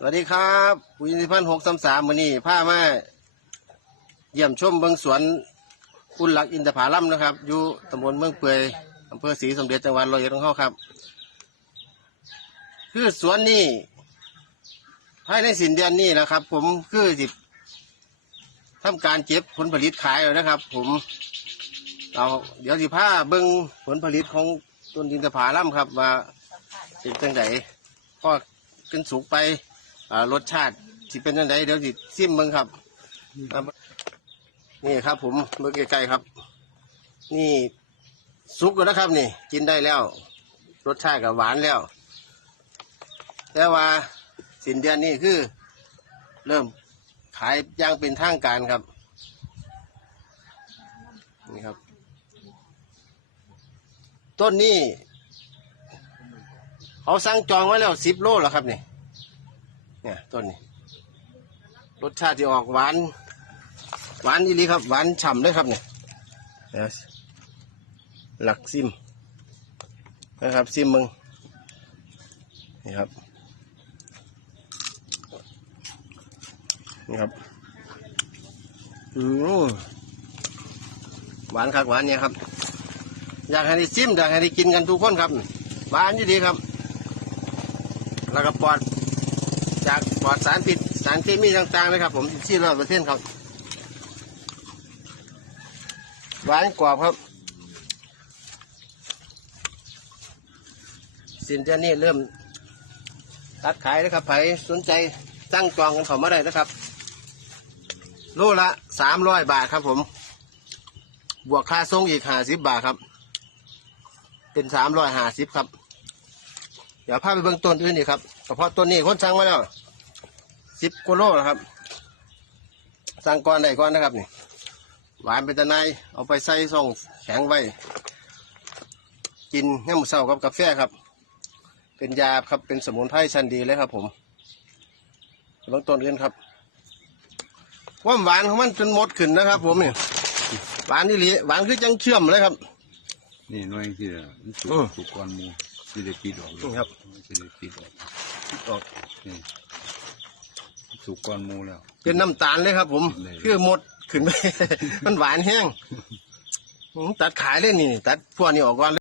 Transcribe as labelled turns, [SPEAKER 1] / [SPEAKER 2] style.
[SPEAKER 1] สวัสดีครับปุยนิพันหกสามสามมือนี้พามาเยี่ยมชมเบิงสวนกุลหลักอินทผาลัมนะครับ อยู่ตำบลเมืองเปื่อยอำเภอศรีสมเด็จจังหวัดร้อยเอ็ดของเขาครับ คือสวนนี้ภายในสินเดือนนี้นะครับ ผมคือสิทำการเก็บผลผลิตขายแล้วนะครับ ผมเอาเดี๋ยวสิพาเบิ้งผลผลิตของต้นอินทผาลัมครับว่าเป็นจังไดพอขึ้นสูงไป อ่ารสชาติสิเป็นยังไงเดี๋ยวสิซิมเบิ่งครับครับ นี่ครับ ผมเบิ่งไกลๆครับ นี่สุกแล้วนะครับ นี่ กินได้แล้ว รสชาติก็หวานแล้ว แต่ว่าสินเดือนนี้คือ เริ่มขายอย่างเป็นทางการครับ นี่ครับ ต้นนี้เขาสั่งจองไว้แล้วสิบโลแล้วครับนี่ เนี่ยต้นนี้รสชาติที่ออกหวาน หวานอีหลีครับ หวานฉ่ำเลยครับเนี่ยหลักซิมนะครับซิมมึงนี่ครับนี่ครับอืมหวานคักหวานเนี่ยครับ อยากให้ได้ซิมอยากให้ได้กินกันทุกคนครับหวานอยู่ดีครับ แล้วก็ปลอด จากปลอดสารพิษสารเคมีต่างๆนะครับ ผมที่ร้อยเปอร์เซ็นต์ครับหวานกรอบครับสินเดือนนี้เริ่มตัดขายแล้วครับใครสนใจตั้งจองกันเขามาได้นะครับ โลละสามร้อยบาทครับผม บวกค่าส่งอีกห้าสิบบาทครับ เป็นสามร้อยห้าสิบครับ เดี๋ยวพาไปเบิ่งต้นอื่นอีกครับเฉพาะต้นนี้คนสั่งมาแล้ว สิบกิโลแล้วครับ สั่งก่อนได้ก่อนนะครับนี่หวานเป็นตะไนเอาไปใส่ส่งแข็งไว้ กินแง่หมูเศร้ากับกาแฟครับ เป็นยาครับเป็นสมุนไพรชั้นดีเลยครับ ผมเบิ่งต้นอื่นครับความหวานของมันจนหมดขึ้นนะครับ ผมนี่หวานนี่หลีหวานคือจังเชื่อมเลยครับ
[SPEAKER 2] นี่หน้อยที่ละมันสุก
[SPEAKER 1] อืม
[SPEAKER 2] สุกก่อนหมูสิได้ปีดออก
[SPEAKER 1] นี่ครับ
[SPEAKER 2] สิได้ปีดออก
[SPEAKER 1] ออก
[SPEAKER 2] นี่ สุกก่อนหมูแล้ว
[SPEAKER 1] เป็นน้ำตาลเลยครับ ผม
[SPEAKER 2] เลย
[SPEAKER 1] คือหมดขึ้นไป มันหวานแห้งอืมตัดขายเลยนี่ ตัดพวกนี้ออกก่อน